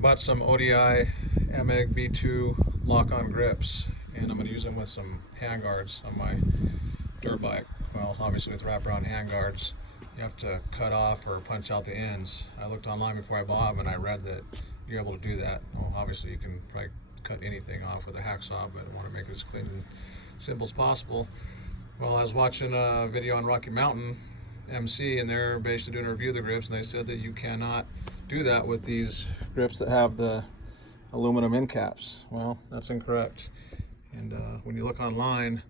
bought some ODI Emig V2 lock-on grips, and I'm going to use them with some handguards on my dirt bike. Well, obviously with wraparound handguards, you have to cut off or punch out the ends. I looked online before I bought them and I read that you're able to do that. Well, obviously you can probably cut anything off with a hacksaw, but I want to make it as clean and simple as possible. Well, I was watching a video on Rocky Mountain MC, and they're basically doing a review of the grips, and they said that you cannot do that with these grips that have the aluminum end caps. Well, that's incorrect. And when you look online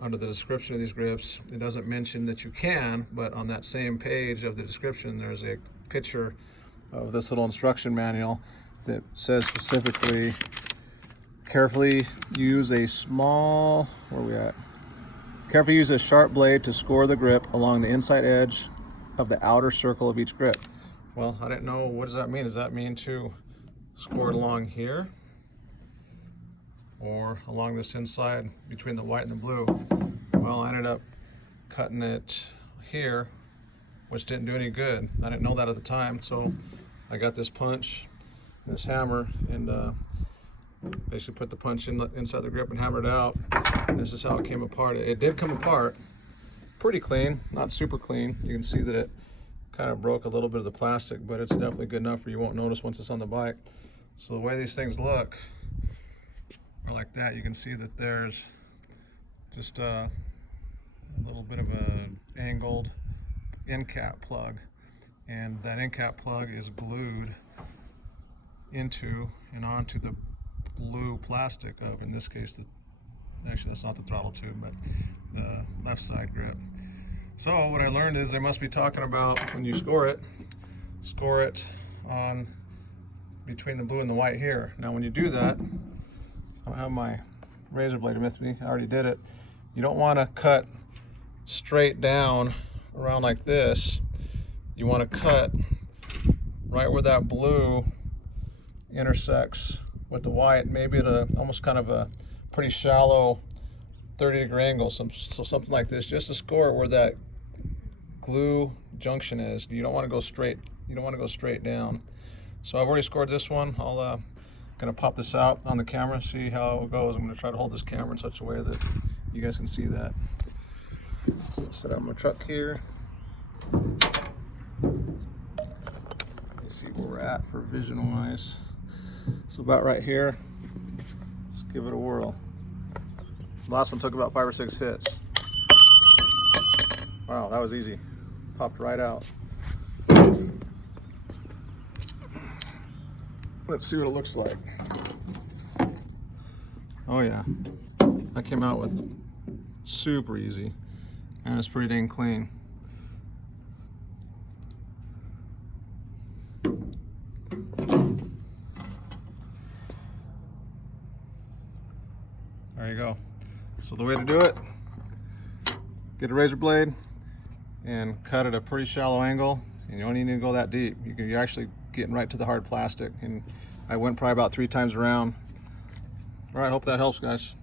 under the description of these grips, it doesn't mention that you can, but on that same page of the description there's a picture of this little instruction manual that says specifically, carefully use a small, where are we at? Carefully use a sharp blade to score the grip along the inside edge of the outer circle of each grip. Well, I didn't know, what does that mean? Does that mean to score it along here? Or along this inside between the white and the blue? Well, I ended up cutting it here, which didn't do any good. I didn't know that at the time, so I got this punch and this hammer and basically put the punch inside the grip and hammered it out. And this is how it came apart. It did come apart pretty clean, not super clean. You can see that it kind of broke a little bit of the plastic, but it's definitely good enough where you won't notice once it's on the bike. So the way these things look are like that. You can see that there's just a little bit of an angled end cap plug, and that end cap plug is glued into and onto the blue plastic of, in this case, actually that's not the throttle tube, but the left side grip. So what I learned is they must be talking about when you score it on between the blue and the white here. Now when you do that, I don't have my razor blade with me, I already did it. You don't want to cut straight down around like this. You want to cut right where that blue intersects with the white, maybe at almost kind of a pretty shallow 30-degree angle, so something like this, just to score where that glue junction is. You don't want to go straight. You don't want to go straight down. So I've already scored this one. I'll gonna pop this out on the camera, see how it goes. I'm gonna try to hold this camera in such a way that you guys can see that. Set up my truck here. Let's see where we're at for vision wise. So about right here. Let's give it a whirl. The last one took about 5 or 6 hits. Wow, that was easy. Popped right out. Let's see what it looks like. Oh yeah, that came out with super easy, and it's pretty dang clean. There you go. So the way to do it, get a razor blade and cut at a pretty shallow angle, and you don't need to go that deep. You're actually getting right to the hard plastic, and I went probably about 3 times around. All right, hope that helps, guys.